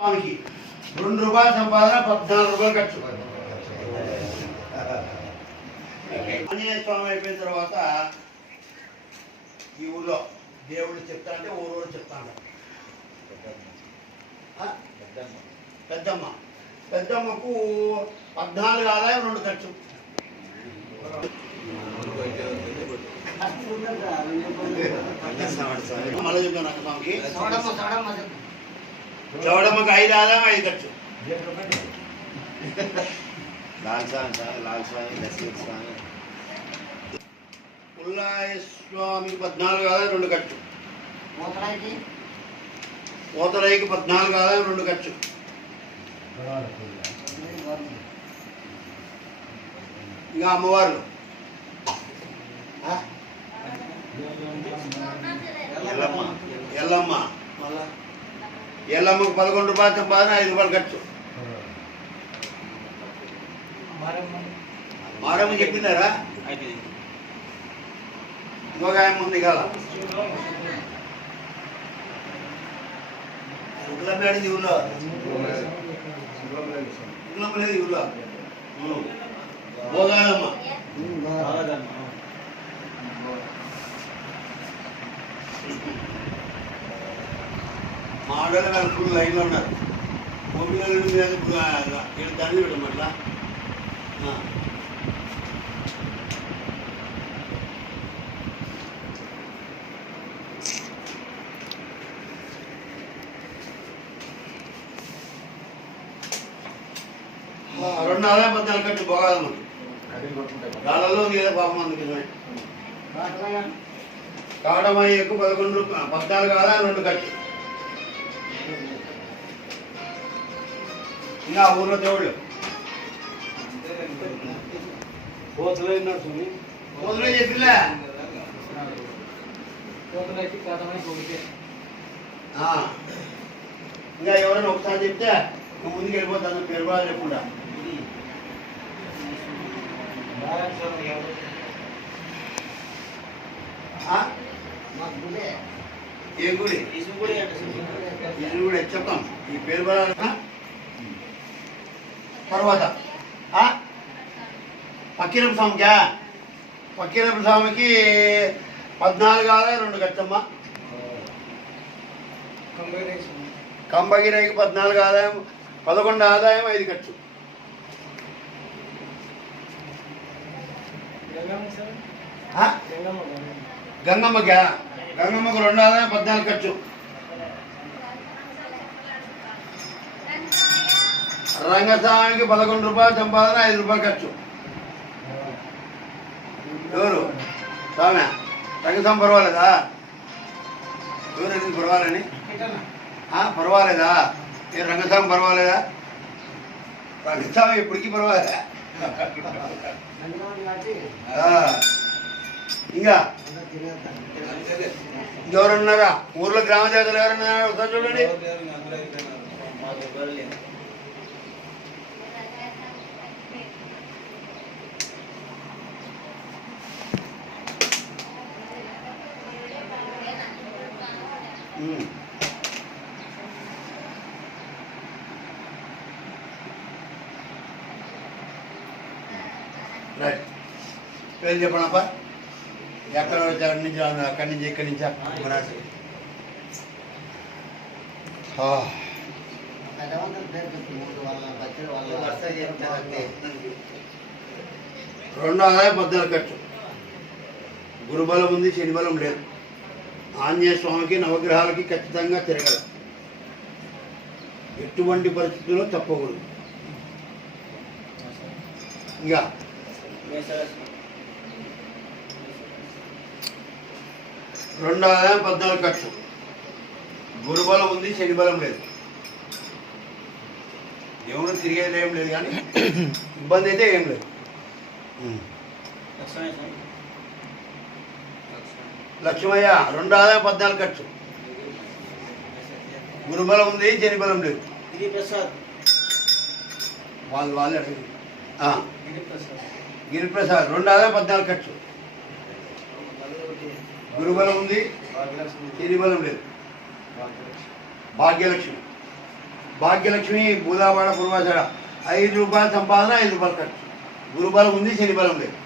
స్వామికి రెండు రూపాయల సంపాదన పద్నాలుగు రూపాయలు ఖర్చు. ఆంజనేయ స్వామి అయిపోయిన తర్వాత ఈ ఊళ్ళో దేవుడు చెప్తా అంటే ఊరు చెప్తాను పెద్దమ్మ. పెద్దమ్మకు పద్నాలుగు ఆదాయం రెండు ఖర్చు. మళ్ళీ చెప్పాను స్వామికి చౌడమ్మకి ఐదు ఆదాం ఐదు ఖర్చు. లాల్ స్వామి స్వామి లాల్ స్వామి దశరథ స్వామి పుల్లాయ స్వామికి పద్నాలుగు ఆదాయం రెండు ఖర్చు. పోతరాయికి పోతరాయికి పద్నాలుగు ఆదాయం రెండు ఖర్చు. ఇంకా అమ్మవారు. ఎల్లమ్మ. ఎల్లమ్మ. ఎల్లమ్మకు పదకొండు రూపాయలు సంపాదన ఐదు రూపాయలు ఖర్చు. మారమ్మ చెప్పినారా? ఇంకొక ఆయన ఉంది కదా శుక్లమేడ ఊళ్ళో శుక్లమ్మ లేదు ఈ ఊళ్ళో ఉం. భోగాలమ్మ. మా ఆడవాళ్ళు వాళ్ళు ఫుల్ లైన్లో ఉన్నారు ఆ. ఆ, రెండు ఆదాయం పద్నాలుగు కట్టి పోగాలమ్మ దానిలో నీళ్ళ పాపం అందుకు పదకొండు పద్నాలుగు ఆదాయం రెండు కట్టి. ఇంకా ఊర్లో దేవుళ్ళు. మొదలే చెప్పిలే. ఇంకా ఎవరైనా ఒకసారి చెప్తే నువ్వు ముందుకు వెళ్ళిపోతాను పేరు కూడా ఆ? ఏ గుడి? ఇది కూడా చెప్తాను ఈ పేరు బలాలు తర్వాత ఆ? పక్కీరపు స్వామికా పక్కీరపు స్వామికి పద్నాలుగు ఆదాయం రెండు ఖర్చమ్మ కంబగిరికి పద్నాలుగు ఆదాయం పదకొండు ఆదాయం ఐదు ఖర్చు ఆ? గంగమ్మకా గంగమ్మకు రెండు ఆదాయం పద్నాలుగు ఖర్చు రంగస్వామికి పదకొండు రూపాయలు సంపాదన ఐదు రూపాయలు ఖర్చు. ఎవరు? స్వామి? రంగస్వామి పర్వాలేదా? ఎవరు ఎందుకు పర్వాలని ఆ, పర్వాలేదా? ఏ రంగస్వామి పర్వాలేదా? రంగస్వామి ఇప్పటికీ పర్వాలేదా? ఇంకా? ఎవరున్నారా ఊర్లో గ్రామ దేవతలు ఎవరున్నారా ఒకసారి చూడండి. రైట్ పేరు చెప్పనప్పా ఎక్కడ వచ్చి నుంచి అక్కడి నుంచి ఇక్కడి నుంచా. రెండు ఆదాయం పద్నాలుగు ఖర్చు. గురుబలం ఉంది శని బలం లేదు. ఆంజనేయ స్వామికి నవగ్రహాలకి ఖచ్చితంగా తిరగదు ఎటువంటి పరిస్థితుల్లో తప్పకూడదు. ఇంకా. రెండు ఆదాయం పద్నాలుగు ఖర్చు. గురుబలం ఉంది శని బలం లేదు. దేవుడు తిరిగేది ఏం లేదు కానీ ఇబ్బంది అయితే ఏం లేదు. లక్ష్మయ్య రెండు ఆదాయం పద్నాలుగు ఖర్చు. గురుబలం ఉంది శని బలం లేదు వాళ్ళు వాళ్ళే అడిగింది గిరిప్రసాద్ రెండు ఆదాయం పద్నాలుగు ఖర్చు. గురుబలం ఉంది శని బలం లేదు. భాగ్యలక్ష్మి. భాగ్యలక్ష్మి బూదావాడ పూర్వాచార ఐదు రూపాయల సంపాదన ఐదు రూపాయలు ఖర్చు. గురుబలం ఉంది శని బలం లేదు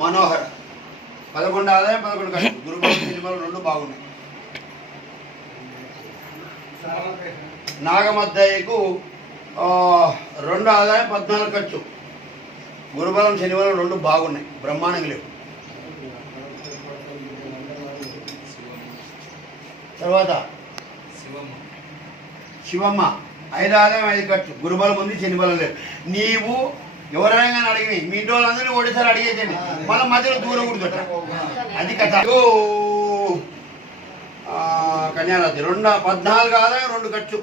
మనోహర్. పదకొండు ఆదాయం పదకొండు ఖర్చు. గురుబలం శని రెండు బాగున్నాయి. నాగమద్దయ్యకు రెండు ఆదాయం పద్నాలుగు ఖర్చు. గురుబలం శనివారం రెండు బాగున్నాయి. బ్రహ్మాండంగా లేవు. తర్వాత శివమ్మ. ఐదు ఆదాయం ఐదు ఖర్చు. గురుబలం ఉంది శనిబలం లేదు నీవు ఎవరైనా కానీ అడిగి మీ ఇంటి వాళ్ళందరినీ ఒకటిసారి అడిగేదండి మళ్ళీ మధ్యలో దూరం కూడదట అది కథ. ఓ, ఆ, కన్యారాతి రెండు పద్నాలుగు ఆదాయం రెండు ఖర్చు.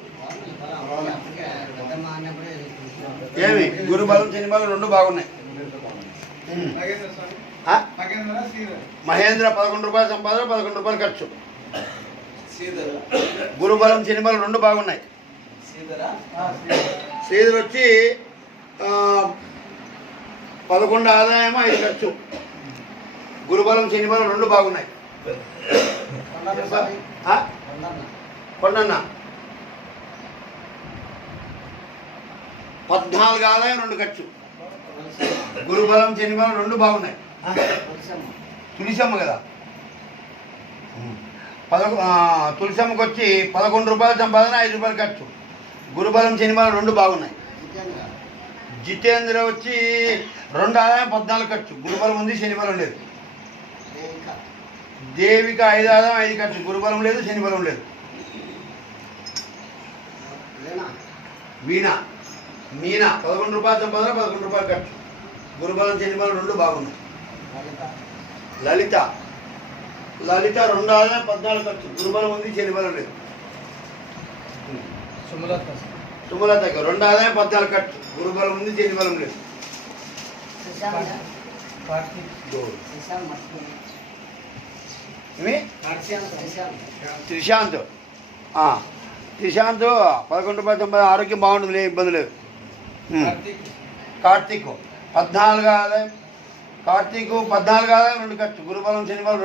ఏమి? గురుబలం శనిబలం రెండు బాగున్నాయి? మహేంద్ర పదకొండు రూపాయల సంపాదన పదకొండు రూపాయలు ఖర్చు. గురుబలం శనిబలం రెండు బాగున్నాయి. శ్రీధర్? వచ్చి పదకొండు ఆదాయం ఐదు ఖర్చు. గురుబలం శనిబలం రెండు బాగున్నాయి? కొండన్న పద్నాలుగు ఆదాయం రెండు ఖర్చు. గురుబలం శనిబలం రెండు బాగున్నాయి? తులిసమ్మ కదా? పదకొ తులసమ్మకి వచ్చి పదకొండు రూపాయల సంపాదన ఐదు రూపాయలు ఖర్చు. గురుబలం శనిబలం రెండు బాగున్నాయి. జితేంద్ర వచ్చి రెండు ఆదాయం పద్నాలుగు ఖర్చు. గురుబలం ఉంది శనిబలం లేదు. దేవిక. ఐదు ఆదాయం ఐదు ఖర్చు. గురుబలం లేదు శనిబలం లేదు. వీణ. మీనా. పదకొండు రూపాయల సంపాదన పదకొండు రూపాయలు ఖర్చు. గురుబలం శనిబలం రెండు బాగున్నాయి. లలిత. లలిత. రెండు ఆదాయం పద్నాలుగు ఖర్చు. గురుబలం ఉంది శనిబలం లేదు. సుమలతకి రెండు ఆదాయం పద్నాలుగు ఖర్చు గురుబలం ఉంది శనిబలం లేదు. ఏమి? త్రిశాంత్. ఆ, త్రిశాంత్ పదకొండు రూపాయల తొంభై ఆరోగ్యం బాగుంటుంది లేదు ఇబ్బంది లేదు. కార్తీక్. పద్నాలుగు ఆదాయం. కార్తీక్ పద్నాలుగు ఆదాయం రెండు ఖర్చు గురుబలం శనిబలం రెండు